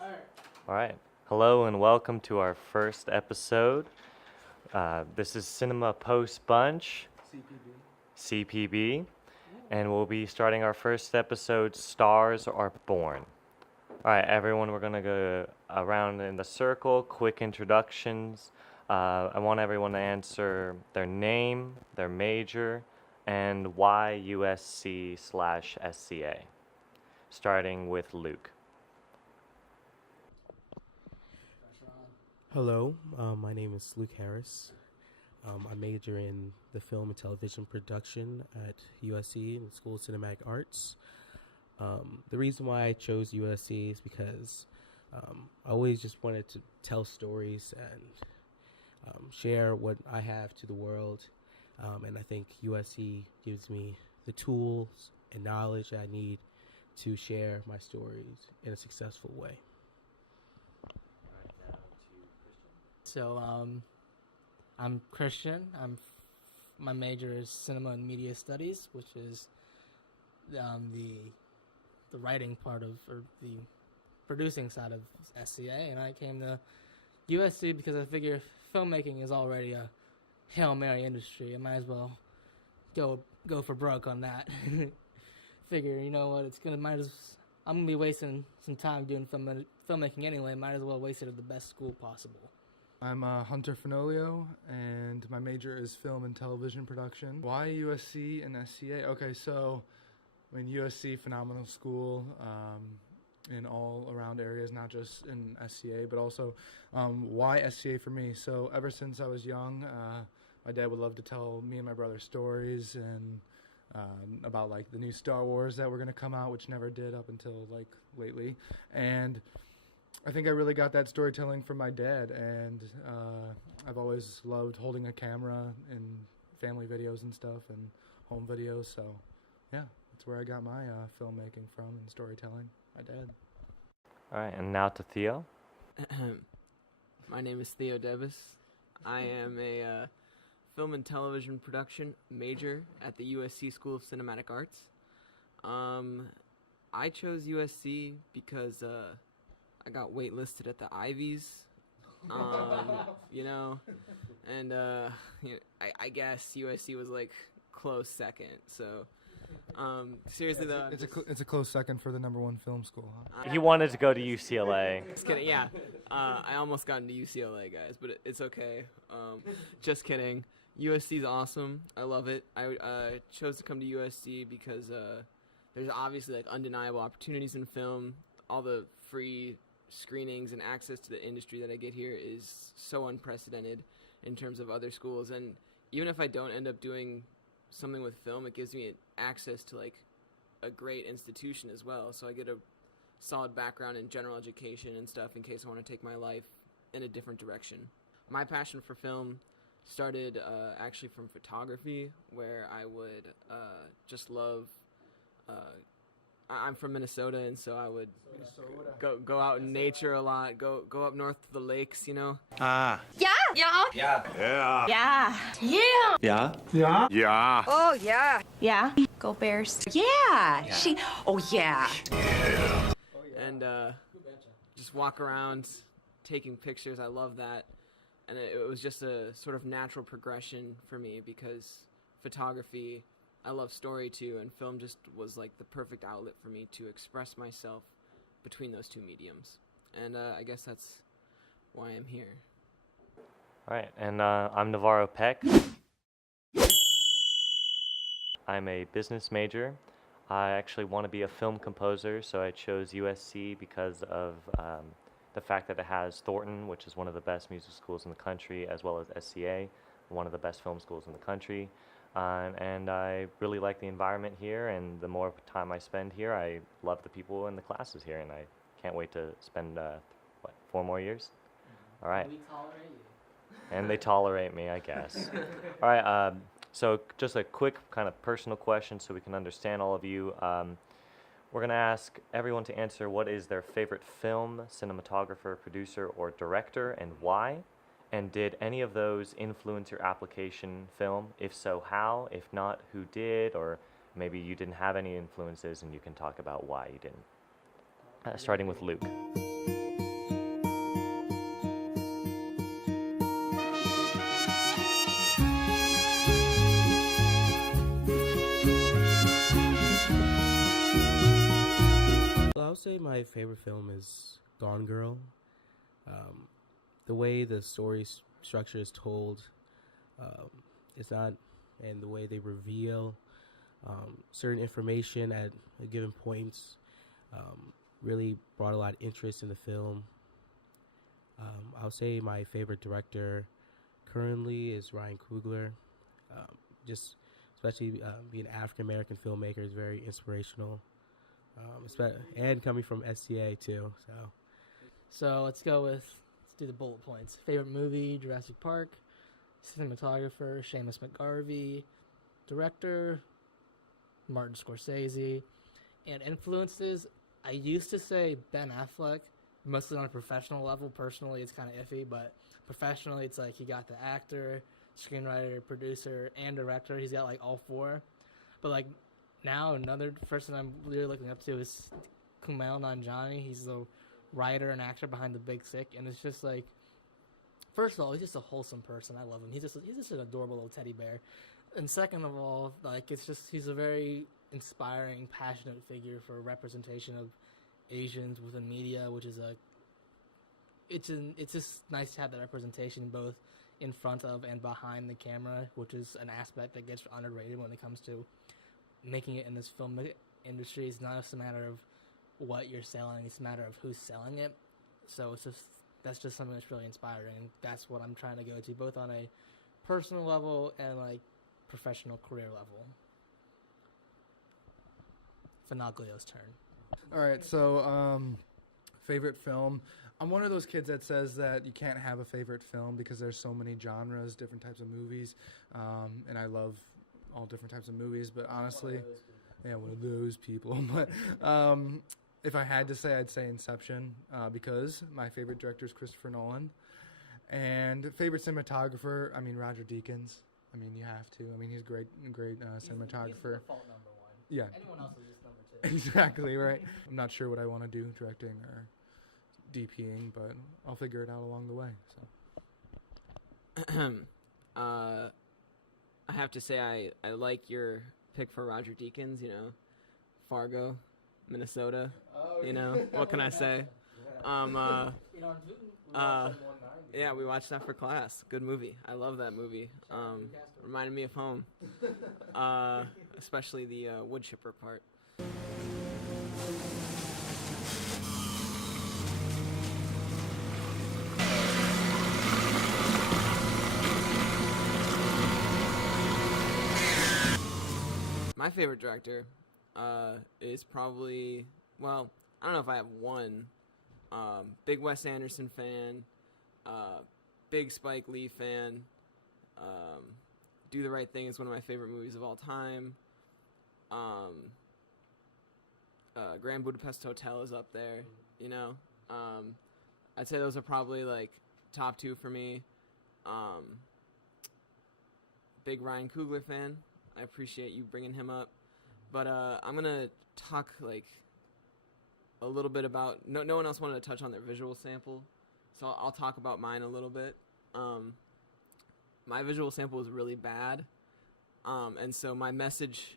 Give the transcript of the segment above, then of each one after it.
All right. Hello and welcome to our first episode. This is Cinema Post Bunch, CPB, and we'll be starting our first episode, Stars Are Born. All right, everyone, we're going to go around in the circle, quick introductions. I want everyone to answer their name, their major, and why USC/SCA. Starting with Luke. Hello, my name is Luke Harris. I major in the film and television production at USC in the School of Cinematic Arts. The reason why I chose USC is because I always just wanted to tell stories and share what I have to the world. And I think USC gives me the tools and knowledge I need to share my stories in a successful way. So, I'm Christian. My major is Cinema and Media Studies, which is the writing part of, or the producing side of SCA, and I came to USC because I figure filmmaking is already a Hail Mary industry. I might as well go for broke on that. Figure, you know what, I'm gonna be wasting some time doing filmmaking anyway. Might as well waste it at the best school possible. I'm Hunter Fenoglio, and my major is film and television production. Why USC and SCA? Okay, so, USC, phenomenal school in all around areas, not just in SCA, but also why SCA for me? So ever since I was young, my dad would love to tell me and my brother stories and about the new Star Wars that were going to come out, which never did up until lately. And I think I really got that storytelling from my dad, and I've always loved holding a camera in family videos and stuff and home videos, so yeah, that's where I got my filmmaking from and storytelling, my dad. All right, and now to Theo. My name is Theo Debes. I am a film and television production major at the USC School of Cinematic Arts. I chose USC because I got waitlisted at the Ivies, and I guess USC was close second. So seriously though, it's a close second for the #1 film school. Huh? He wanted to go to UCLA. Just kidding. Yeah, I almost got into UCLA, guys, but it's okay. Just kidding. USC is awesome. I love it. I chose to come to USC because there's obviously undeniable opportunities in film. All the free screenings and access to the industry that I get here is so unprecedented in terms of other schools. And even if I don't end up doing something with film, it gives me access to a great institution as well. So I get a solid background in general education and stuff in case I want to take my life in a different direction. My passion for film started actually from photography, where I would just love I'm from Minnesota, and so I would go out in nature a lot, go up north to the lakes, Ah. Yeah. Yeah. Yeah. Yeah. Yeah. Yeah. Yeah. Yeah. Yeah. Oh, yeah. Yeah. Go Bears. Yeah. Oh, yeah. And just walk around taking pictures. I love that. And it was just a sort of natural progression for me because photography, I love story too, and film just was the perfect outlet for me to express myself between those two mediums. And I guess that's why I'm here. All right, and I'm Navarro Peck. I'm a business major. I actually want to be a film composer, so I chose USC because of the fact that it has Thornton, which is one of the best music schools in the country, as well as SCA, one of the best film schools in the country. And I really like the environment here, and the more time I spend here, I love the people in the classes here, and I can't wait to spend, 4 more years? All right. We tolerate you. And they tolerate me, I guess. All right, so just a quick kind of personal question so we can understand all of you. We're going to ask everyone to answer what is their favorite film, cinematographer, producer, or director, and why. And did any of those influence your application film? If so, how? If not, who did? Or maybe you didn't have any influences and you can talk about why you didn't. Starting with Luke. my favorite film is Gone Girl. The way the story structure is told, it's not, and the way they reveal certain information at a given points really brought a lot of interest in the film. I'll say my favorite director currently is Ryan Coogler. Just especially being an African American filmmaker is very inspirational. And coming from SCA too. So let's do the bullet points. Favorite movie, Jurassic Park. Cinematographer, Seamus McGarvey. Director, Martin Scorsese. And influences, I used to say Ben Affleck, mostly on a professional level. Personally, it's kind of iffy, but professionally, it's like he got the actor, screenwriter, producer, and director. He's got like all four. But like now, another person I'm really looking up to is Kumail Nanjiani. He's the writer and actor behind The Big Sick, and it's just like, first of all, he's just a wholesome person. I love him. He's just an adorable little teddy bear. And second of all, like he's a very inspiring, passionate figure for representation of Asians within media, which is it's just nice to have that representation both in front of and behind the camera, which is an aspect that gets underrated when it comes to making it in this film industry. It's not just a matter of what you're selling, it's a matter of who's selling it. So that's just something that's really inspiring, and that's what I'm trying to go to, both on a personal level and like professional career level. Fenoglio's turn. All right, so favorite film. I'm one of those kids that says that you can't have a favorite film because there's so many genres, different types of movies, and I love all different types of movies. But honestly, one of those people. But if I had to say, I'd say Inception because my favorite director is Christopher Nolan, and favorite cinematographer, I mean Roger Deakins. I mean you have to. I mean he's great cinematographer. He's the default number one. Yeah. Anyone else is just number two. Exactly, right. I'm not sure what I want to do, directing or DPing, but I'll figure it out along the way. So, I have to say I like your pick for Roger Deakins. You know, Fargo, Minnesota. You know, what can I say? Yeah, we watched that for class. Good movie. I love that movie. Reminded me of home, especially the wood chipper part. My favorite director is probably, well, I don't know if I have one. Big Wes Anderson fan, big Spike Lee fan. Do the Right Thing is one of my favorite movies of all time. Grand Budapest Hotel is up there, you know. I'd say those are probably like top two for me. Big Ryan Coogler fan. I appreciate you bringing him up. But I'm going to talk like a little bit about, no one else wanted to touch on their visual sample, so I'll talk about mine a little bit. My visual sample is really bad, and so my message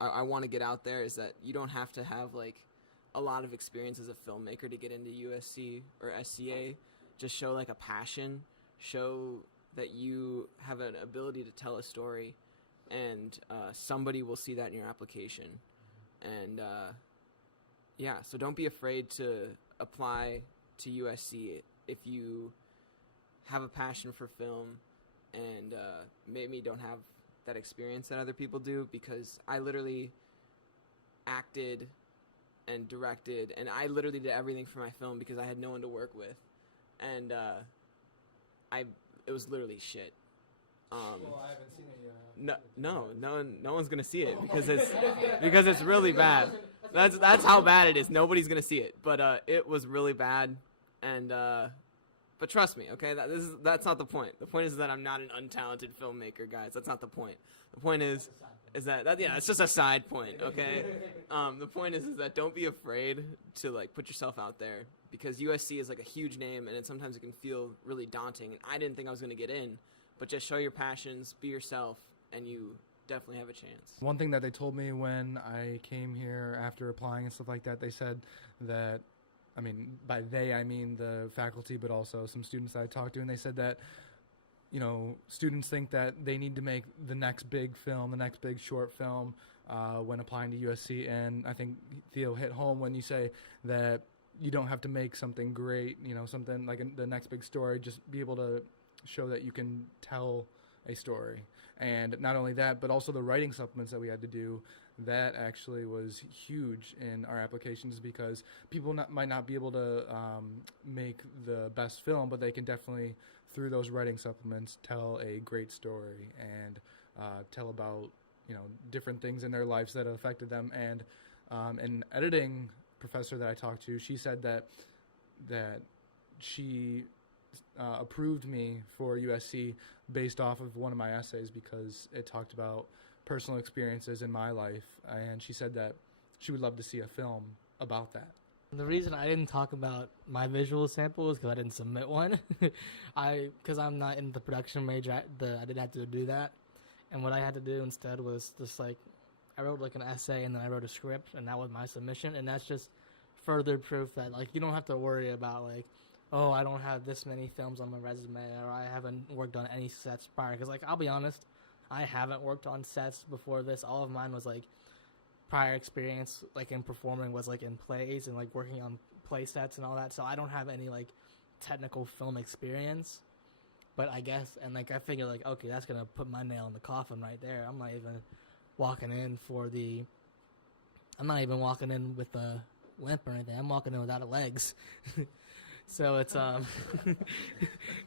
I want to get out there is that you don't have to have like a lot of experience as a filmmaker to get into USC or SCA. Just show like a passion, show that you have an ability to tell a story, and somebody will see that in your application. And yeah, so don't be afraid to apply to USC if you have a passion for film and maybe don't have that experience that other people do, because I literally acted and directed, and I literally did everything for my film because I had no one to work with, and it was literally shit. well, I haven't seen it yet. No one's gonna see it because it's really bad. That's how bad it is. Nobody's gonna see it, but it was really bad, and but trust me, okay. That's not the point. The point is that I'm not an untalented filmmaker, guys. That's not the point. The point is that it's just a side point, okay. The point is that don't be afraid to like put yourself out there, because USC is like a huge name, and sometimes it can feel really daunting. And I didn't think I was gonna get in, but just show your passions, be yourself, and you definitely have a chance. One thing that they told me when I came here after applying and stuff like that, they said that, I mean, by they, I mean the faculty, but also some students that I talked to, and they said that, you know, students think that they need to make the next big film, the next big short film when applying to USC, and I think Theo hit home when you say that you don't have to make something great, you know, something like the next big story, just be able to show that you can tell a story. And not only that, but also the writing supplements that we had to do, that actually was huge in our applications, because people might not be able to make the best film, but they can definitely, through those writing supplements, tell a great story and tell about, you know, different things in their lives that have affected them. And an editing professor that I talked to, she said that she approved me for USC based off of one of my essays, because it talked about personal experiences in my life, and she said that she would love to see a film about that. The reason I didn't talk about my visual sample is because I didn't submit one. Because I'm not in the production major, I didn't have to do that. And what I had to do instead was just like, I wrote like an essay and then I wrote a script, and that was my submission. And that's just further proof that like you don't have to worry about like, oh, I don't have this many films on my resume, or I haven't worked on any sets prior. Because like, I'll be honest, I haven't worked on sets before this. All of mine was like prior experience, like in performing, was like in plays and like working on play sets and all that. So I don't have any like technical film experience. But I guess, and like I figured like, okay, that's gonna put my nail in the coffin right there. I'm not even walking in with a limp or anything. I'm walking in without legs. So it's I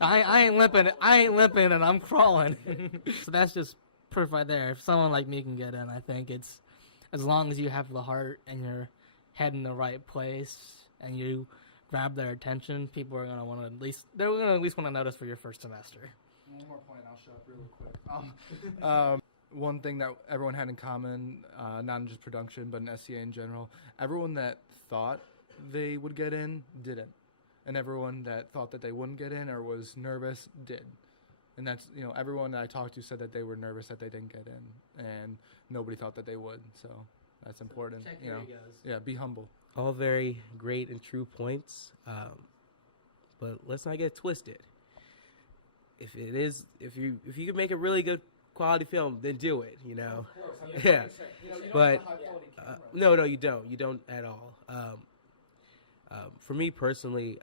ain't limping and I'm crawling. So that's just proof right there. If someone like me can get in, I think it's, as long as you have the heart and your head in the right place and you grab their attention, people are gonna want to at least want to notice for your first semester. One more point, I'll shut up real quick. One thing that everyone had in common, not in just production, but in SCA in general, everyone that thought they would get in didn't. And everyone that thought that they wouldn't get in or was nervous did. And that's, you know, everyone that I talked to said that they were nervous that they didn't get in, and nobody thought that they would. So that's important. Check you your know, egos. yeah, be humble. All very great and true points, but let's not get twisted. If you can make a really good quality film, then do it. You know, yeah. But no, you don't. You don't at all. For me personally,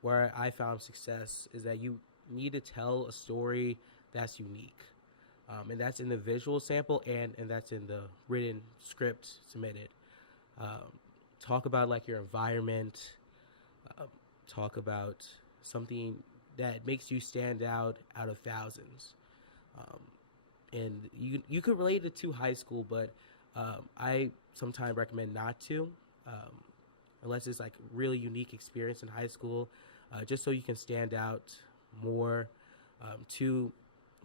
where I found success is that you need to tell a story that's unique. And that's in the visual sample and that's in the written script submitted. Talk about like your environment. Talk about something that makes you stand out of thousands. And you could relate it to high school, but I sometimes recommend not to. Unless it's like really unique experience in high school, just so you can stand out more to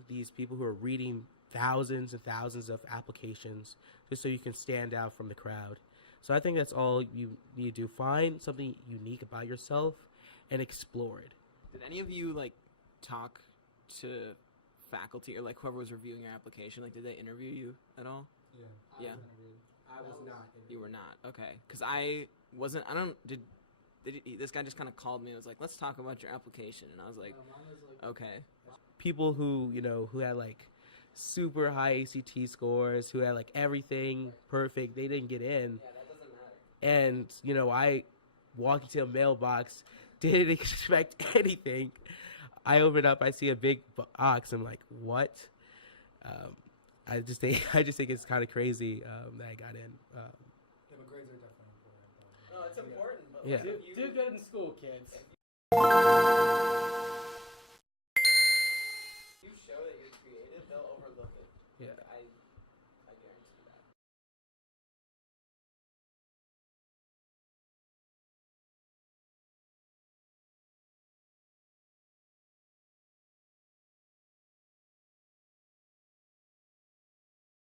these people who are reading thousands and thousands of applications, just so you can stand out from the crowd. So I think that's all you need to do. Find something unique about yourself and explore it. Did any of you like talk to faculty or like whoever was reviewing your application? Like, did they interview you at all? Yeah. I was not. You were not. Okay. Because I wasn't. I don't. Did this guy just kind of called me and was like, "Let's talk about your application," and I was like, "Okay." People who had like super high ACT scores, who had like everything perfect, they didn't get in. Yeah, that doesn't matter. And I walked into a mailbox, didn't expect anything. I open up, I see a big box. I'm like, what? I just think it's kind of crazy that I got in. Yeah, but grades are definitely important. No, it's important. But Yeah. Do good in school, kids.